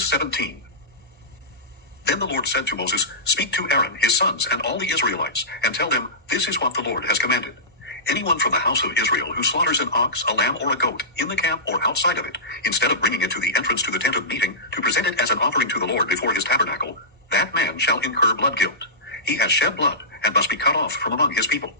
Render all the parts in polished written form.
Leviticus 17. Then the Lord said to Moses, Speak to Aaron, his sons, and all the Israelites, and tell them, This is what the Lord has commanded. Anyone from the house of Israel who slaughters an ox, a lamb, or a goat, in the camp or outside of it, instead of bringing it to the entrance to the tent of meeting, to present it as an offering to the Lord before his tabernacle, that man shall incur blood guilt. He has shed blood, and must be cut off from among his people.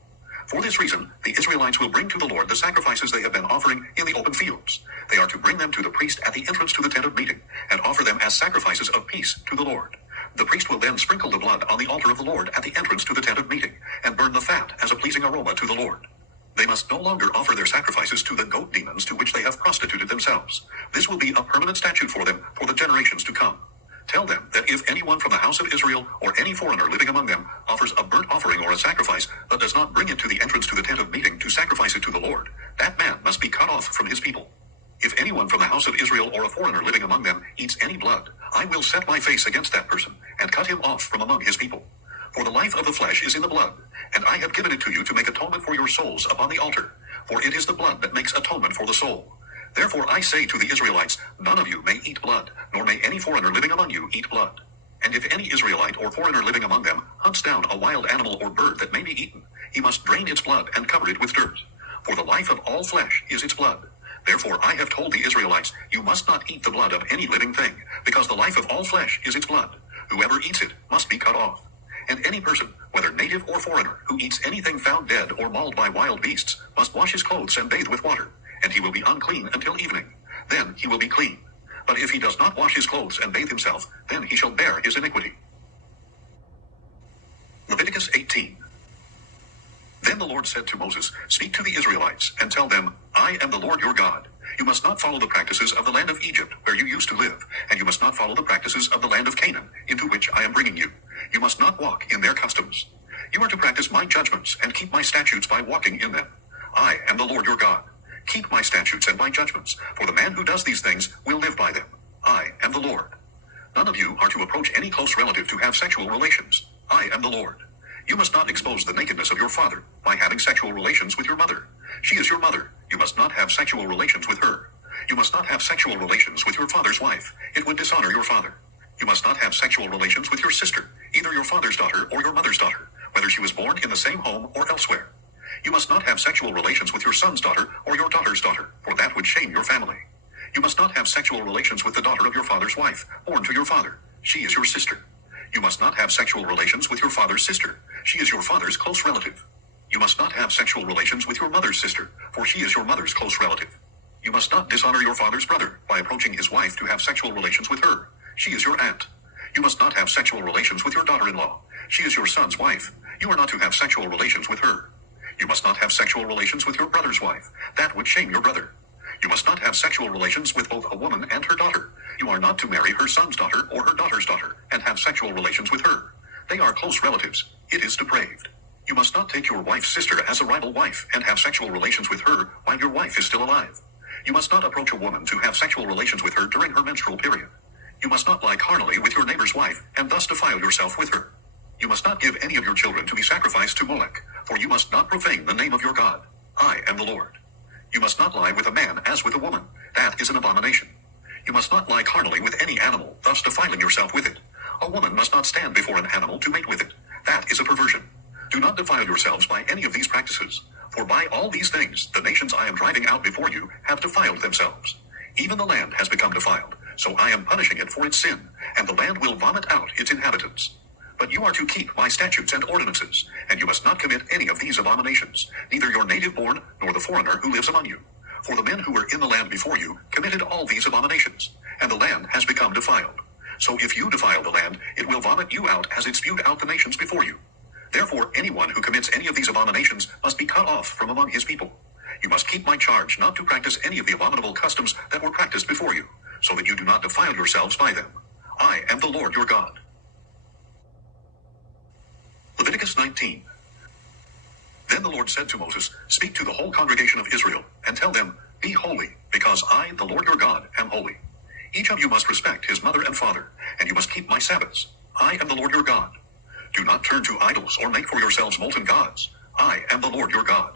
For this reason, the Israelites will bring to the Lord the sacrifices they have been offering in the open fields. They are to bring them to the priest at the entrance to the tent of meeting, and offer them as sacrifices of peace to the Lord. The priest will then sprinkle the blood on the altar of the Lord at the entrance to the tent of meeting, and burn the fat as a pleasing aroma to the Lord. They must no longer offer their sacrifices to the goat demons to which they have prostituted themselves. This will be a permanent statute for them for the generations to come. Tell them that if anyone from the house of Israel or any foreigner living among them offers a burnt offering or a sacrifice, but does not bring it to the entrance to the tent of meeting to sacrifice it to the Lord, that man must be cut off from his people. If anyone from the house of Israel or a foreigner living among them eats any blood, I will set my face against that person, and cut him off from among his people. For the life of the flesh is in the blood, and I have given it to you to make atonement for your souls upon the altar, for it is the blood that makes atonement for the soul. Therefore I say to the Israelites, none of you may eat blood, nor may any foreigner living among you eat blood. And if any Israelite or foreigner living among them hunts down a wild animal or bird that may be eaten, he must drain its blood and cover it with dirt. For the life of all flesh is its blood. Therefore I have told the Israelites, you must not eat the blood of any living thing, because the life of all flesh is its blood. Whoever eats it must be cut off. And any person, whether native or foreigner, who eats anything found dead or mauled by wild beasts, must wash his clothes and bathe with water, and he will be unclean until evening. Then he will be clean. But if he does not wash his clothes and bathe himself, then he shall bear his iniquity. Leviticus 18. Then the Lord said to Moses, Speak to the Israelites, and tell them, I am the Lord your God. You must not follow the practices of the land of Egypt, where you used to live, and you must not follow the practices of the land of Canaan, into which I am bringing you. You must not walk in their customs. You are to practice my judgments, and keep my statutes by walking in them. I am the Lord your God. Keep my statutes and my judgments, for the man who does these things will live by them. I am the Lord. None of you are to approach any close relative to have sexual relations. I am the Lord. You must not expose the nakedness of your father by having sexual relations with your mother. She is your mother. You must not have sexual relations with her. You must not have sexual relations with your father's wife. It would dishonor your father. You must not have sexual relations with your sister, either your father's daughter or your mother's daughter, whether she was born in the same home or elsewhere. You must not have sexual relations with your son's daughter or your daughter's daughter, for that would shame your family. You must not have sexual relations with the daughter of your father's wife, born to your father. She is your sister. You must not have sexual relations with your father's sister. She is your father's close relative. You must not have sexual relations with your mother's sister, for she is your mother's close relative. You must not dishonor your father's brother by approaching his wife to have sexual relations with her. She is your aunt. You must not have sexual relations with your daughter-in-law. She is your son's wife. You are not to have sexual relations with her. You must not have sexual relations with your brother's wife. That would shame your brother. You must not have sexual relations with both a woman and her daughter. You are not to marry her son's daughter or her daughter's daughter and have sexual relations with her. They are close relatives. It is depraved. You must not take your wife's sister as a rival wife and have sexual relations with her while your wife is still alive. You must not approach a woman to have sexual relations with her during her menstrual period. You must not lie carnally with your neighbor's wife and thus defile yourself with her. You must not give any of your children to be sacrificed to Molech, for you must not profane the name of your God. I am the Lord. You must not lie with a man as with a woman. That is an abomination. You must not lie carnally with any animal, thus defiling yourself with it. A woman must not stand before an animal to mate with it. That is a perversion. Do not defile yourselves by any of these practices, for by all these things the nations I am driving out before you have defiled themselves. Even the land has become defiled, so I am punishing it for its sin, and the land will vomit out its inhabitants. But you are to keep my statutes and ordinances, and you must not commit any of these abominations, neither your native born nor the foreigner who lives among you. For the men who were in the land before you committed all these abominations, and the land has become defiled. So if you defile the land, it will vomit you out as it spewed out the nations before you. Therefore anyone who commits any of these abominations must be cut off from among his people. You must keep my charge not to practice any of the abominable customs that were practiced before you, so that you do not defile yourselves by them. I am the Lord your God. Leviticus 19. Then the Lord said to Moses, Speak to the whole congregation of Israel, and tell them, Be holy, because I, the Lord your God, am holy. Each of you must respect his mother and father, and you must keep my Sabbaths. I am the Lord your God. Do not turn to idols or make for yourselves molten gods. I am the Lord your God.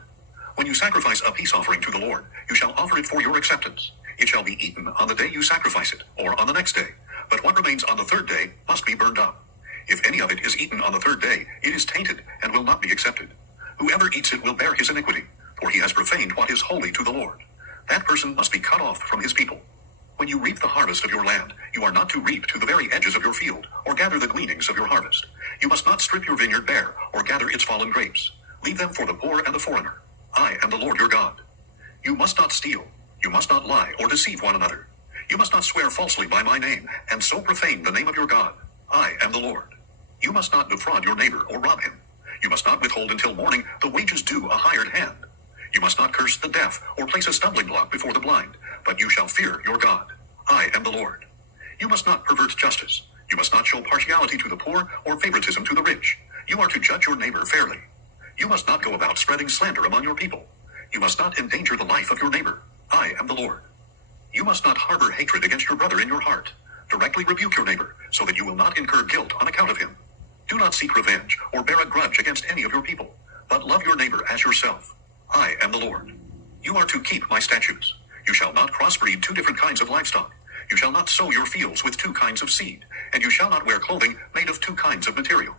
When you sacrifice a peace offering to the Lord, you shall offer it for your acceptance. It shall be eaten on the day you sacrifice it, or on the next day. but what remains on the third day must be burned up. If any of it is eaten on the third day, it is tainted and will not be accepted. Whoever eats it will bear his iniquity, for he has profaned what is holy to the Lord. That person must be cut off from his people. When you reap the harvest of your land, you are not to reap to the very edges of your field, or gather the gleanings of your harvest. You must not strip your vineyard bare, or gather its fallen grapes. Leave them for the poor and the foreigner. I am the Lord your God. You must not steal. You must not lie or deceive one another. You must not swear falsely by my name, and so profane the name of your God. I am the Lord. You must not defraud your neighbor or rob him. You must not withhold until morning the wages due a hired hand. You must not curse the deaf or place a stumbling block before the blind, but you shall fear your God. I am the Lord. You must not pervert justice. You must not show partiality to the poor or favoritism to the rich. You are to judge your neighbor fairly. You must not go about spreading slander among your people. You must not endanger the life of your neighbor. I am the Lord. You must not harbor hatred against your brother in your heart. Directly rebuke your neighbor, so that you will not incur guilt on account of him. Do not seek revenge or bear a grudge against any of your people, but love your neighbor as yourself. I am the Lord. You are to keep my statutes. You shall not crossbreed two different kinds of livestock. You shall not sow your fields with two kinds of seed, and you shall not wear clothing made of two kinds of material.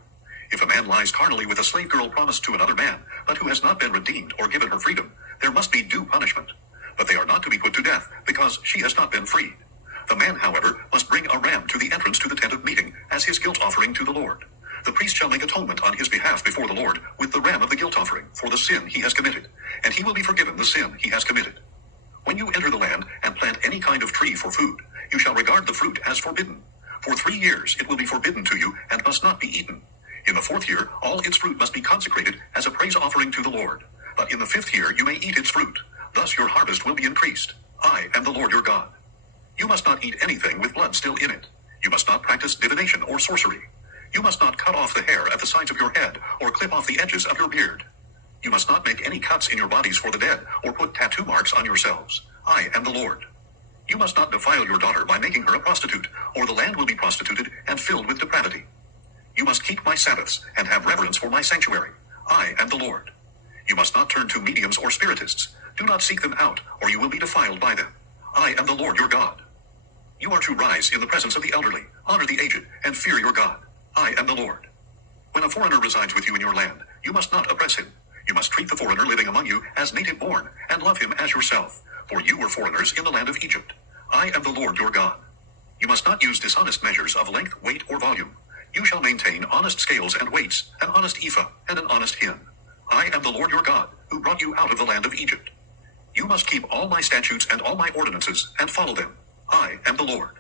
If a man lies carnally with a slave girl promised to another man, but who has not been redeemed or given her freedom, there must be due punishment. But they are not to be put to death, because she has not been freed. The man, however, must bring a ram to the entrance to the tent of meeting as his guilt offering to the Lord. The priest shall make atonement on his behalf before the Lord with the ram of the guilt offering for the sin he has committed, and he will be forgiven the sin he has committed. When you enter the land and plant any kind of tree for food, you shall regard the fruit as forbidden. For 3 years it will be forbidden to you and must not be eaten. In the 4th year, all its fruit must be consecrated as a praise offering to the Lord. But in the 5th year you may eat its fruit. Thus your harvest will be increased. I am the Lord your God. You must not eat anything with blood still in it. You must not practice divination or sorcery. You must not cut off the hair at the sides of your head or clip off the edges of your beard. You must not make any cuts in your bodies for the dead or put tattoo marks on yourselves. I am the Lord. You must not defile your daughter by making her a prostitute, or the land will be prostituted and filled with depravity. You must keep my Sabbaths and have reverence for my sanctuary. I am the Lord. You must not turn to mediums or spiritists. Do not seek them out, or you will be defiled by them. I am the Lord your God. You are to rise in the presence of the elderly, honor the aged, and fear your God. I am the Lord. When a foreigner resides with you in your land, you must not oppress him. You must treat the foreigner living among you as native born, and love him as yourself, for you were foreigners in the land of Egypt. I am the Lord your God. You must not use dishonest measures of length, weight, or volume. You shall maintain honest scales and weights, an honest ephah, and an honest hin. I am the Lord your God, who brought you out of the land of Egypt. You must keep all my statutes and all my ordinances, and follow them. I am the Lord.